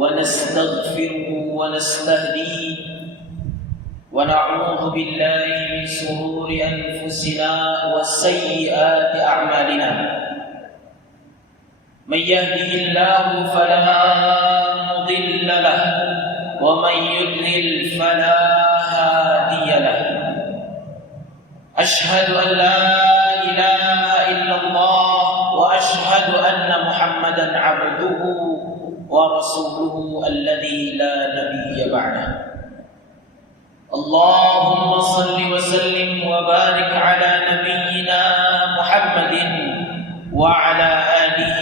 ونستغفره ونستهديه ونعوذ بالله من شرور أنفسنا وسيئات أعمالنا من يهده الله فلا مضل له ومن يضلل فلا هادي له أشهد أن لا إله إلا الله وأشهد أن محمدا عبده ورسوله الذي لا نبي بعده اللهم صل وسلم وبارك على نبينا محمد وعلى آله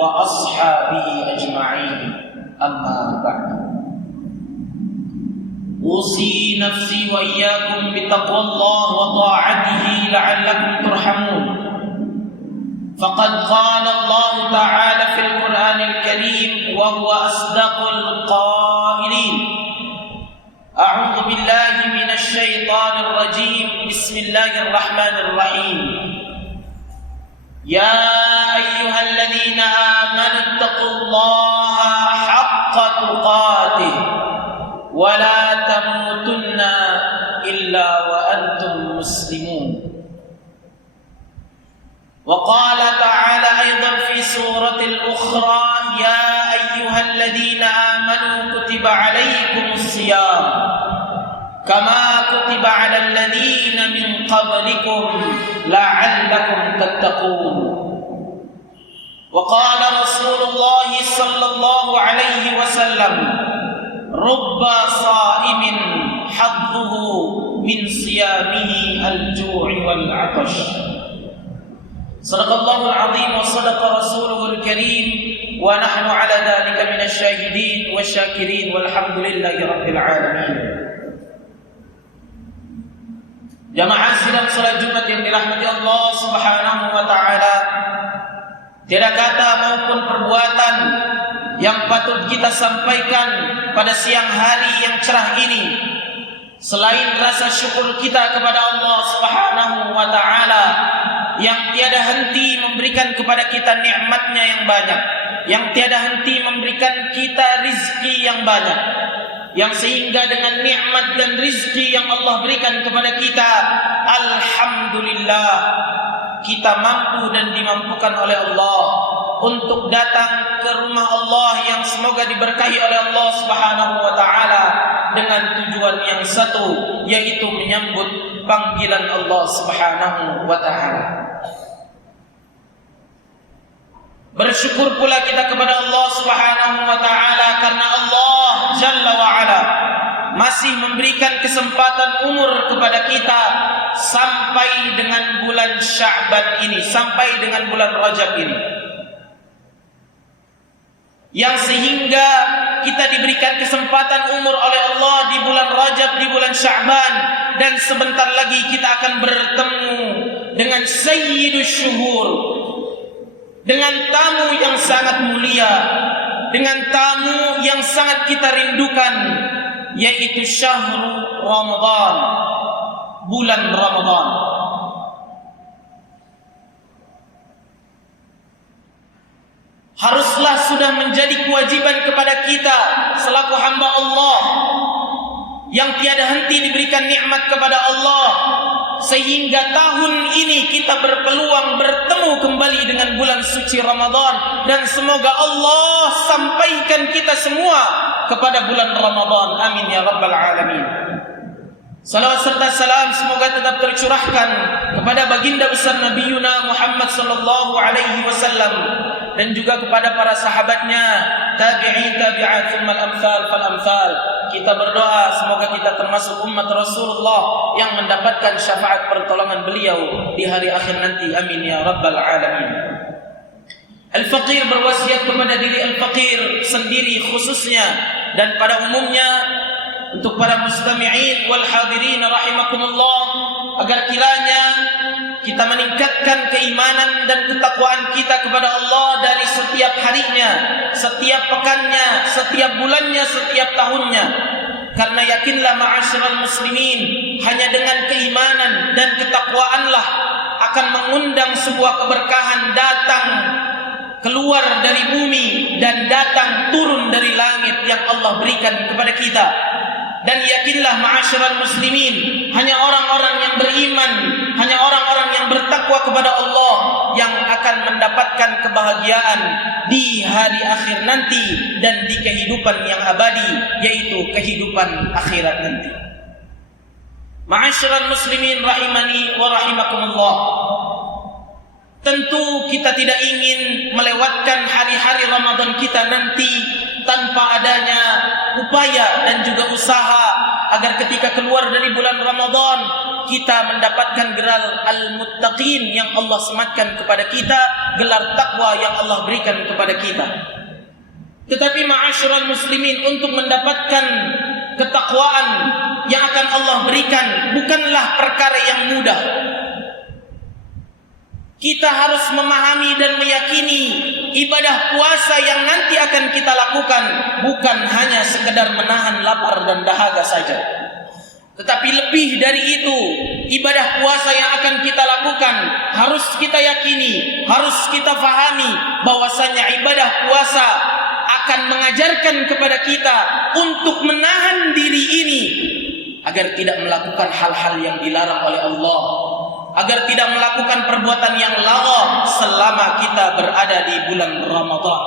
وأصحابه أجمعين أما بعد أوصي نفسي وإياكم بتقوى الله وطاعته لعلكم ترحمون فقد قال الله تعالى في القرآن الكريم وهو أصدق القائلين أعوذ بالله من الشيطان الرجيم بسم الله الرحمن الرحيم يا أيها الذين آمنوا اتقوا الله حق تقاته ولا تموتن إلا وأنتم مسلمون وقال تعالى أيضا في سورة الأخرى يا أيها الذين آمنوا كتب عليكم الصيام كما كتب على الذين من قبلكم لعلكم تتقون وقال رسول الله صلى الله عليه وسلم رب صائم حظه من صيامه الجوع والعطش صدق الله العظيم وصدق رسوله الكريم ونحن على ذلك من الشاهدين والشاكرين والحمد لله رب العالمين. Jamaah sidang salat Jumat yang dirahmati Allah Subhanahu wa taala, tiada kata maupun perbuatan yang patut kita sampaikan pada siang hari yang cerah ini selain rasa syukur kita kepada Allah Subhanahu wa taala yang tiada henti memberikan kepada kita nikmatnya yang banyak, yang tiada henti memberikan kita rizki yang banyak, yang sehingga dengan nikmat dan rizki yang Allah berikan kepada kita, alhamdulillah, kita mampu dan dimampukan oleh Allah untuk datang ke rumah Allah yang semoga diberkahi oleh Allah Subhanahu wa taala dengan tujuan yang satu, yaitu menyambut panggilan Allah Subhanahu wa taala. Bersyukur pula kita kepada Allah Subhanahu wa taala karena Allah Jalla wa ala masih memberikan kesempatan umur kepada kita sampai dengan bulan Sya'ban ini, sampai dengan bulan Rajab ini, yang sehingga kita diberikan kesempatan umur oleh Allah di bulan Rajab, di bulan Sya'ban, dan sebentar lagi kita akan bertemu dengan Sayyidus Syuhur, dengan tamu yang sangat mulia, dengan tamu yang sangat kita rindukan, yaitu Syahrul Ramadan, bulan Ramadan. Haruslah sudah menjadi kewajiban kepada kita selaku hamba Allah yang tiada henti diberikan nikmat kepada Allah, sehingga tahun ini kita berpeluang bertemu kembali dengan bulan suci Ramadan, dan semoga Allah sampaikan kita semua kepada bulan Ramadan. Amin ya rabbal alamin. Salawat serta salam semoga tetap tercurahkan kepada baginda besar Nabiuna Muhammad sallallahu alaihi wasallam dan juga kepada para sahabatnya, tabi'in, tabi'at, thumma al-amthal fal-amthal. Kita berdoa semoga kita termasuk umat Rasulullah yang mendapatkan syafaat pertolongan beliau di hari akhir nanti. Amin ya rabbal alamin. Al-faqir berwasiat kepada diri al-faqir sendiri khususnya dan pada umumnya untuk para mustami'in wal hadirin rahimakumullah, agar kiranya kita meningkatkan keimanan dan ketakwaan kita kepada Allah dari setiap harinya, setiap pekannya, setiap bulannya, setiap tahunnya. Karena yakinlah ma'asyiral muslimin, hanya dengan keimanan dan ketakwaanlah akan mengundang sebuah keberkahan datang keluar dari bumi dan datang turun dari langit yang Allah berikan kepada kita. Dan yakinlah ma'asyiral muslimin, hanya orang-orang yang beriman, hanya orang-orang yang bertakwa kepada Allah yang akan mendapatkan kebahagiaan di hari akhir nanti dan di kehidupan yang abadi, yaitu kehidupan akhirat nanti. Ma'asyiral muslimin rahimani wa rahimakumullah. Tentu kita tidak ingin melewatkan hari-hari Ramadan kita nanti tanpa adanya upaya dan juga usaha agar ketika keluar dari bulan Ramadan kita mendapatkan gelar al-muttaqin yang Allah sematkan kepada kita, gelar takwa yang Allah berikan kepada kita. Tetapi ma'asyiral muslimin, untuk mendapatkan ketakwaan yang akan Allah berikan bukanlah perkara yang mudah. Kita harus memahami dan meyakini ibadah puasa yang nanti akan kita lakukan bukan hanya sekedar menahan lapar dan dahaga saja. Tetapi lebih dari itu, ibadah puasa yang akan kita lakukan harus kita yakini, harus kita fahami bahwasanya ibadah puasa akan mengajarkan kepada kita untuk menahan diri ini agar tidak melakukan hal-hal yang dilarang oleh Allah, agar tidak melakukan perbuatan yang lagha selama kita berada di bulan Ramadan.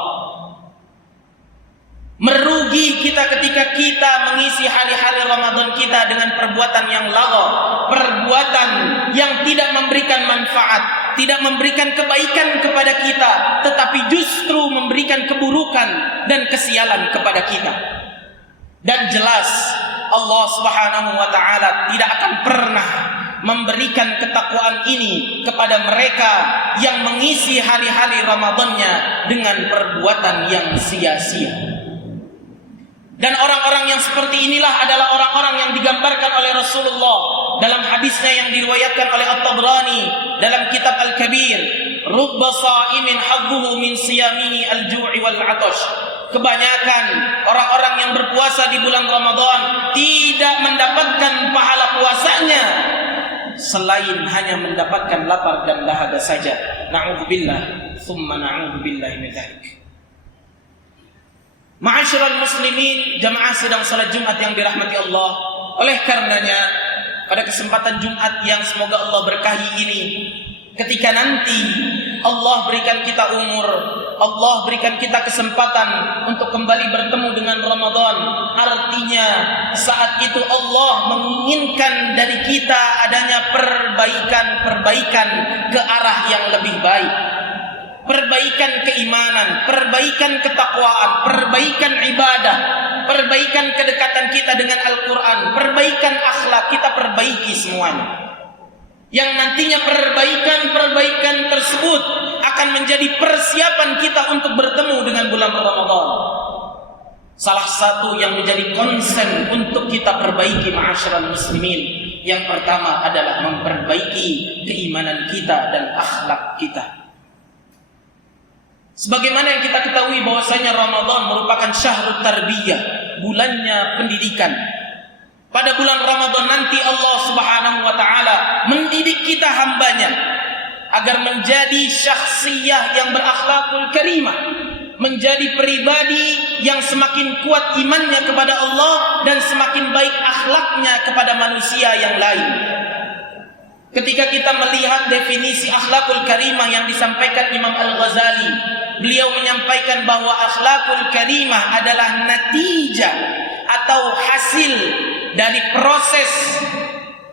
Merugi kita ketika kita mengisi hari-hari Ramadan kita dengan perbuatan yang lagha, perbuatan yang tidak memberikan manfaat, tidak memberikan kebaikan kepada kita, tetapi justru memberikan keburukan dan kesialan kepada kita. Dan jelas Allah Subhanahu wa taala tidak akan pernah memberikan ketakwaan ini kepada mereka yang mengisi hari-hari Ramadannya dengan perbuatan yang sia-sia. Dan orang-orang yang seperti inilah adalah orang-orang yang digambarkan oleh Rasulullah dalam hadisnya yang diriwayatkan oleh At-Tabrani dalam kitab Al-Kabir, rubba sha'imin hadduhu min siyamihi al-ju'i wal 'atash. Kebanyakan orang-orang yang berpuasa di bulan Ramadan tidak mendapatkan pahala puasanya selain hanya mendapatkan lapar dan dahaga saja. Na'udzubillah, tsumma na'udzubillahi min dzalik. Ma'asyiral muslimin, jamaah sedang salat Jumat yang dirahmati Allah. Oleh karenanya, pada kesempatan Jumat yang semoga Allah berkahi ini, ketika nanti Allah berikan kita umur, Allah berikan kita kesempatan untuk kembali bertemu dengan Ramadan, artinya saat itu Allah menginginkan dari kita adanya perbaikan-perbaikan ke arah yang lebih baik. Perbaikan keimanan, perbaikan ketakwaan, perbaikan ibadah, perbaikan kedekatan kita dengan Al-Quran, perbaikan akhlak, kita perbaiki semuanya. Yang nantinya perbaikan-perbaikan tersebut akan menjadi persiapan kita untuk bertemu dengan bulan Ramadan. Salah satu yang menjadi konsen untuk kita perbaiki ma'asyiral muslimin, yang pertama adalah memperbaiki keimanan kita dan akhlak kita. Sebagaimana yang kita ketahui bahwasanya Ramadan merupakan syahrut tarbiyah, bulannya pendidikan. Pada bulan Ramadan nanti Allah Subhanahu wa taala mendidik kita hambanya agar menjadi syakhsiyah yang berakhlakul karimah, menjadi pribadi yang semakin kuat imannya kepada Allah dan semakin baik akhlaknya kepada manusia yang lain. Ketika kita melihat definisi akhlakul karimah yang disampaikan Imam Al-Ghazali, beliau menyampaikan bahwa akhlakul karimah adalah natijah atau hasil dari proses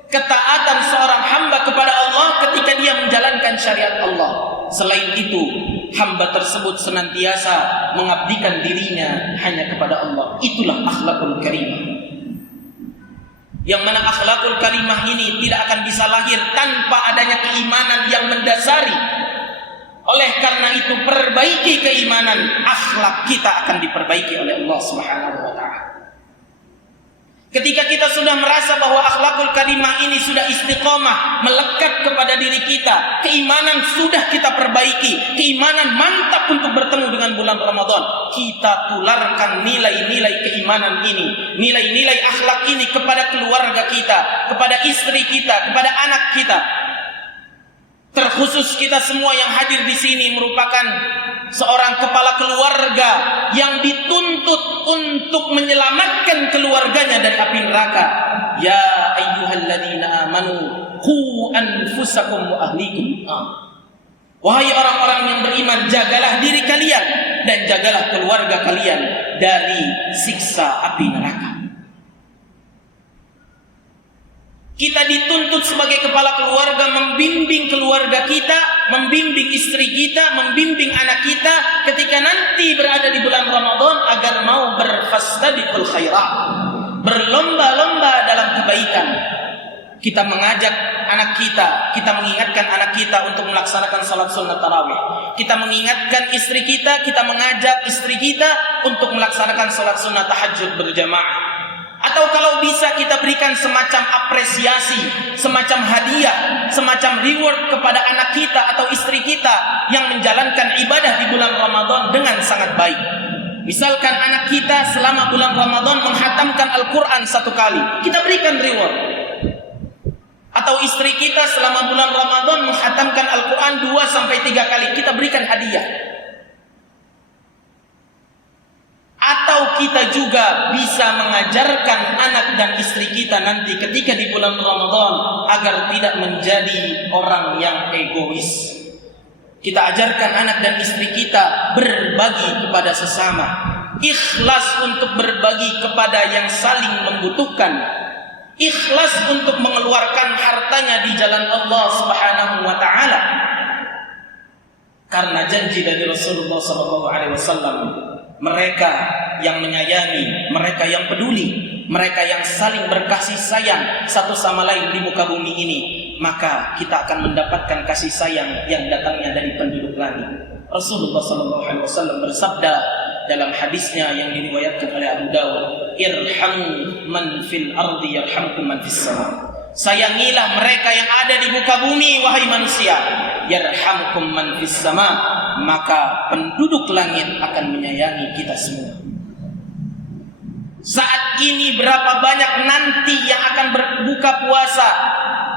ketaatan seorang hamba kepada Allah ketika dia menjalankan syariat Allah. Selain itu, hamba tersebut senantiasa mengabdikan dirinya hanya kepada Allah. Itulah akhlakul karimah. Yang mana akhlakul karimah ini tidak akan bisa lahir tanpa adanya keimanan yang mendasari. Oleh karena itu, perbaiki keimanan, akhlak kita akan diperbaiki oleh Allah Subhanahu wa taala. Ketika kita sudah merasa bahwa akhlakul karimah ini sudah istiqomah melekat kepada diri kita, keimanan sudah kita perbaiki, keimanan mantap untuk bertemu dengan bulan Ramadan, kita tularkan nilai-nilai keimanan ini, nilai-nilai akhlak ini kepada keluarga kita, kepada istri kita, kepada anak kita. Terkhusus kita semua yang hadir di sini merupakan seorang kepala keluarga yang dituntut untuk menyelamatkan keluarganya dari api neraka. Ya ayyuhalladzina amanu qu anfusakum wa ahlikum. Wahai orang-orang yang beriman, jagalah diri kalian dan jagalah keluarga kalian dari siksa api neraka. Kita dituntut sebagai kepala keluarga membimbing keluarga kita, membimbing istri kita, membimbing anak kita ketika nanti berada di bulan Ramadan agar mau berfastabiqul khairat, berlomba-lomba dalam kebaikan. Kita mengajak anak kita mengingatkan anak kita untuk melaksanakan salat sunnah tarawih. Kita mengingatkan istri kita mengajak istri kita untuk melaksanakan salat sunnah tahajud berjamaah. Atau kalau bisa kita berikan semacam apresiasi, semacam hadiah, semacam reward kepada anak kita atau istri kita yang menjalankan ibadah di bulan Ramadan dengan sangat baik. Misalkan anak kita selama bulan Ramadan menghatamkan Al-Quran 1 kali, kita berikan reward. Atau istri kita selama bulan Ramadan menghatamkan Al-Quran 2-3 kali, kita berikan hadiah. Atau kita juga bisa mengajarkan anak dan istri kita nanti ketika di bulan Ramadan agar tidak menjadi orang yang egois. Kita ajarkan anak dan istri kita berbagi kepada sesama, ikhlas untuk berbagi kepada yang saling membutuhkan, ikhlas untuk mengeluarkan hartanya di jalan Allah Subhanahu wa taala. Karena janji dari Rasulullah SAW, mereka yang menyayangi, mereka yang peduli, mereka yang saling berkasih sayang satu sama lain di muka bumi ini, maka kita akan mendapatkan kasih sayang yang datangnya dari penduduk langit. Rasulullah SAW bersabda dalam hadisnya yang diriwayatkan oleh Abu Dawud, irhamu man fil ardi yarhamkum man fis sama. Sayangilah mereka yang ada di muka bumi, wahai manusia, yarhamkum man fis sama, maka penduduk langit akan menyayangi kita semua. Saat ini berapa banyak nanti yang akan berbuka puasa,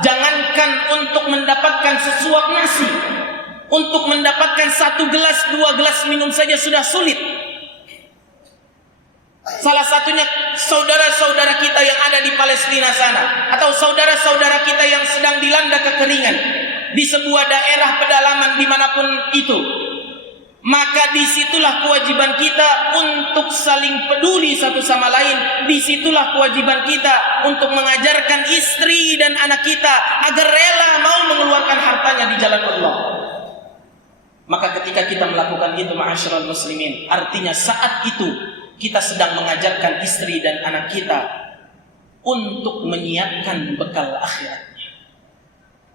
jangankan untuk mendapatkan sesuap nasi, untuk mendapatkan 1 gelas 2 gelas minum saja sudah sulit. Salah satunya saudara-saudara kita yang ada di Palestina sana, atau saudara-saudara kita yang sedang dilanda kekeringan di sebuah daerah pedalaman dimanapun itu. Maka disitulah kewajiban kita untuk saling peduli satu sama lain. Disitulah kewajiban kita untuk mengajarkan istri dan anak kita agar rela mau mengeluarkan hartanya di jalan Allah. Maka ketika kita melakukan itu, ma'asyiral muslimin, artinya saat itu kita sedang mengajarkan istri dan anak kita untuk menyiapkan bekal akhiratnya.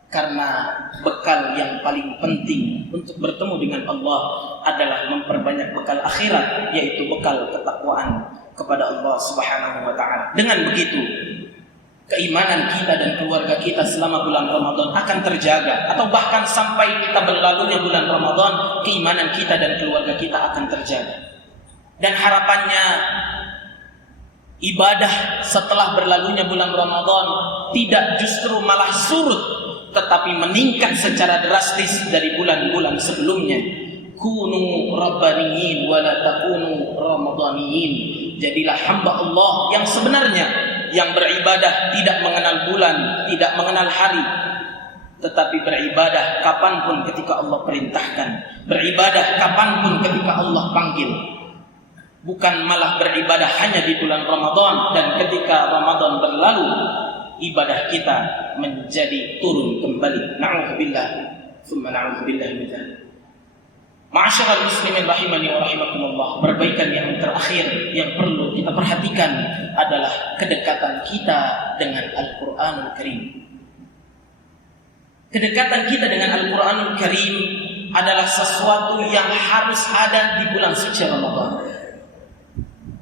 Karena bekal yang paling penting untuk bertemu dengan Allah adalah memperbanyak bekal akhirat, yaitu bekal ketakwaan kepada Allah Subhanahu wa taala. Dengan begitu, keimanan kita dan keluarga kita selama bulan Ramadan akan terjaga, atau bahkan sampai kita berlalunya bulan Ramadan, keimanan kita dan keluarga kita akan terjaga. Dan harapannya ibadah setelah berlalunya bulan Ramadan tidak justru malah surut, tetapi meningkat secara drastis dari bulan-bulan sebelumnya. Kunu rabbaniyin wa la takunu ramadaniyin. Jadilah hamba Allah yang sebenarnya, yang beribadah tidak mengenal bulan, tidak mengenal hari, tetapi beribadah kapanpun ketika Allah perintahkan, beribadah kapanpun ketika Allah panggil. Bukan malah beribadah hanya di bulan Ramadan, dan ketika Ramadan berlalu ibadah kita menjadi turun kembali. Na'udzubillah, tsumma na'udzubillah min dzalik. Ma'asyiral muslimin rahimani wa rahimakumullah, perbaikan yang terakhir yang perlu kita perhatikan adalah kedekatan kita dengan Al-Qur'anul Karim. Kedekatan kita dengan Al-Qur'anul Karim adalah sesuatu yang harus ada di bulan suci Ramadan.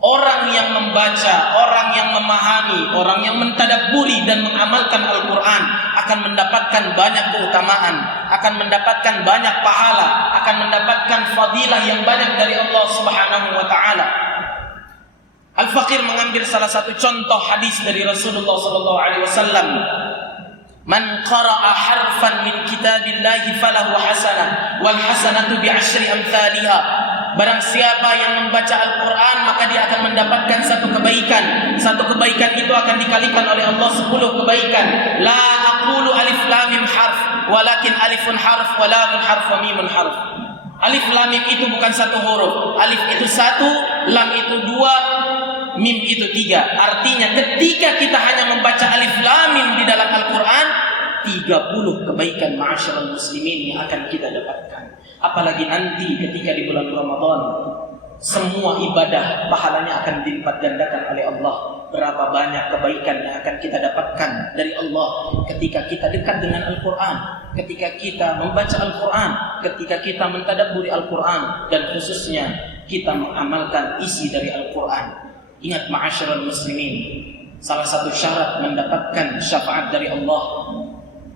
Orang yang membaca, orang yang memahami, orang yang mentadabburi dan mengamalkan Al-Quran akan mendapatkan banyak keutamaan, akan mendapatkan banyak pahala, akan mendapatkan fadilah yang banyak dari Allah Subhanahu wa taala. Al-Faqir mengambil salah satu contoh hadis dari Rasulullah sallallahu alaihi wasallam Man qara'a harfan min kitabillahi falahu hasanah wal hasanatu bi asyri amsalha. Barang siapa yang membaca Al-Quran maka dia akan mendapatkan satu kebaikan. Satu kebaikan itu akan dikalikan oleh Allah 10 kebaikan. La aqulu alif lam mim harf, walakin alifun harf wa lamun harf wa mimun harf. Alif lam mim itu bukan satu huruf. Alif itu satu, lam itu dua, mim itu tiga. Artinya ketika kita hanya membaca alif lam mim di dalam Al-Quran, 30 kebaikan ma'asyiral muslimin yang akan kita dapatkan. Apalagi nanti ketika di bulan Ramadan, semua ibadah pahalanya akan dilipat gandakan oleh Allah. Berapa banyak kebaikan yang akan kita dapatkan dari Allah ketika kita dekat dengan Al-Quran, ketika kita membaca Al-Quran, ketika kita mentadabburi Al-Quran, dan khususnya kita mengamalkan isi dari Al-Quran. Ingat ma'asyiral muslimin, salah satu syarat mendapatkan syafaat dari Allah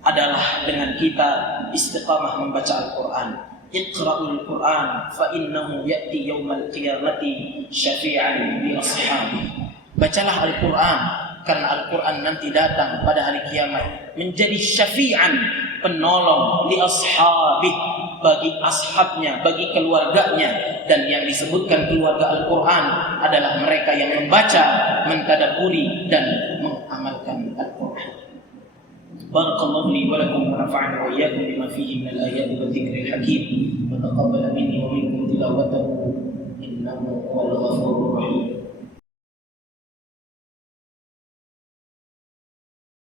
adalah dengan kita istiqamah membaca Al-Quran. Iqra'ul Quran fa innahu ya'ti yaumal qiyamati syafi'an li ashabi. Bacalah Al-Quran karena Al-Quran nanti datang pada hari kiamat menjadi syafi'an, penolong li ashabi, bagi ashabnya, bagi keluarganya. Dan yang disebutkan keluarga Al-Quran adalah mereka yang membaca, mentadabburi dan mengamalkan Al-Quran. Barakallahu li wa lakum wa nafa'ana wa iyyakum bima fihi min al-ayati wa dzikril hakim wa taqabbal minni wa minkum tilawatahu innahu huwal ghafurur rahim.